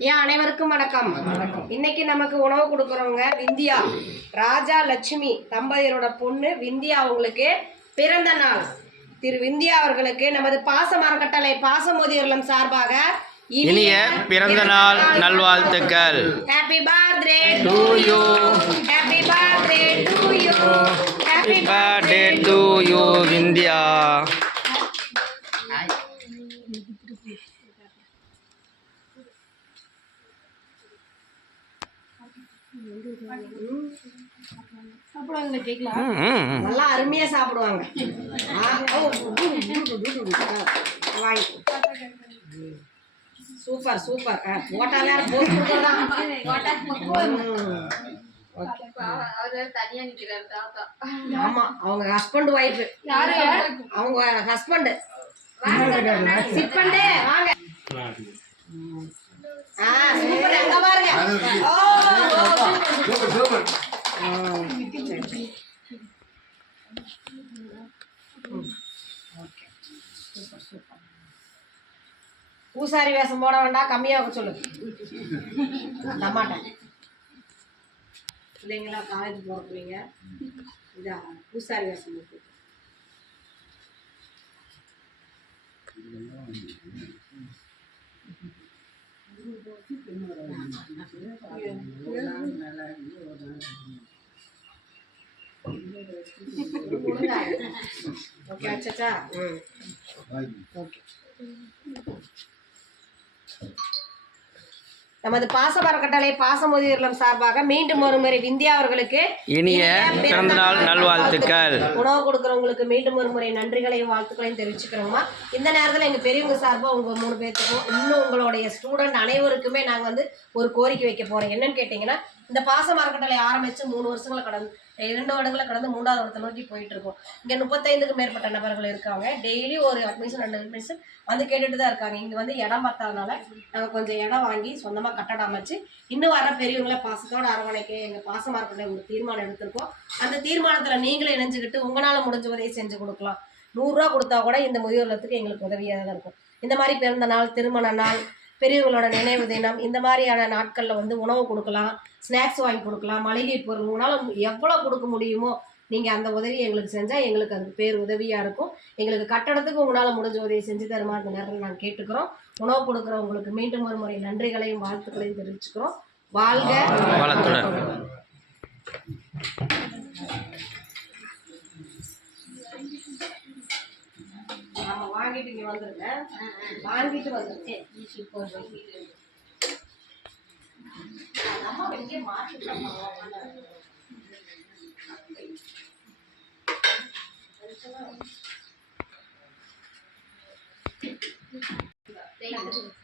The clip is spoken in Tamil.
அனைவருக்கும் வணக்கம். இன்னைக்கு நமக்கு உணவு கொடுக்குறவங்க விந்தியா ராஜா லட்சுமி தம்பதியரோட பொண்ணு விந்தியா. அவங்களுக்கு பிறந்த நாள். திரு விந்தியா அவர்களுக்கு நமது பாச மரக்கட்டளை பாசமோதியர்லம் சார்பாக இனிய பிறந்த நாள் நல்வாழ்த்துக்கள். Happy birthday to you. Happy birthday to you. Happy birthday to you Vindhya. நல்லா அருமையா சாப்பிடுவாங்க. Super super. போட்டாலே ஆமா, அவங்க ஹஸ்பண்ட் ஒய்ஃப். அவங்க ஹஸ்பண்ட் சிப்பண்டே வாங்க. சூப்பர். எங்க பாருங்க. பூசாரி வேஷம் போட வேண்டாம், கம்மியாக சொல்லு. தம்மாட்டேன் பிள்ளைங்களா காலேஜ் போகிற பிள்ளைங்க இதா பூசாரி வேஷம் போட்டு ஓகே அச்சா. ஓகே. நமது பாசமரக்கட்டளை பாசமோதியர்லம் சார்பாக மீண்டும் ஒரு முறை விந்தியா அவர்களுக்கு இனிய பிறந்த நாள் நல்வாழ்த்துக்கள். உணவு கொடுக்குறவங்களுக்கு மீண்டும் ஒரு முறை நன்றிகளையும் வாழ்த்துக்களையும் தெரிவிச்சுக்கிறோமா. இந்த நேரத்தில் எங்கள் பெரியவங்க சார்பாக உங்கள் 3 பேர்த்துக்கும் இன்னும் உங்களுடைய ஸ்டூடெண்ட் அனைவருக்குமே நாங்கள் வந்து ஒரு கோரிக்கை வைக்க போகிறோம். என்னன்னு கேட்டிங்கன்னா, இந்த பாசமரக்கட்டளை ஆரம்பித்து 3 வருஷங்களை கடந்து 2 வருடங்களை கடந்து 3வது வருடத்தை நோக்கி போயிட்டு இருக்கோம். இங்கே 35க்கும் மேற்பட்ட நபர்கள் இருக்காங்க. டெய்லி ஒரு அட்மிஷன் 2 அட்மிஷன் வந்து கேட்டுட்டு தான் இருக்காங்க. இங்கே வந்து இடம் பார்த்தாதனால நாங்கள் கொஞ்சம் இடம் வாங்கி சொந்தமாக கட்டடம் அமைச்சு இன்னும் வர பெரியவங்கள பாசத்தோடு அரவணைக்க எங்கள் பாசமரக்கட்டளை ஒரு தீர்மானம் எடுத்திருக்கோம். அந்த தீர்மானத்தில் நீங்களே இணைஞ்சுக்கிட்டு உங்களால் முடிஞ்ச உதவியை செஞ்சு கொடுக்கலாம். 100 ரூபா கொடுத்தா கூட இந்த முதியோர் இல்லத்துக்கு எங்களுக்கு உதவியாக தான் இருக்கும். இந்த மாதிரி பிறந்த நாள், திருமண நாள், பெரியவங்களோட நினைவு தினம், இந்த மாதிரியான நாட்களில் வந்து உணவு கொடுக்கலாம், ஸ்நாக்ஸ் வாங்கி கொடுக்கலாம், மளிகை பொருள் உங்களால் எவ்வளோ கொடுக்க முடியுமோ நீங்கள் அந்த உதவி எங்களுக்கு செஞ்சால் எங்களுக்கு அது பேர் உதவியாக இருக்கும். எங்களுக்கு கட்டடத்துக்கு உங்களால் முடிஞ்ச உதவி செஞ்சு தருமா அந்த நேரத்தில் நாங்கள் கேட்டுக்கிறோம். உணவு கொடுக்குறவங்களுக்கு மீண்டும் ஒரு முறை நன்றிகளையும் வாழ்த்துக்களையும் தெரிவிச்சுக்கிறோம். வாழ்க வளத்துடன். நம்ம வாங்கிட்டு இங்கே வந்துருங்க. வாங்கிட்டு வந்துருங்க. அம்மா வெளியே மாற்றிக்கலாம். Thank you.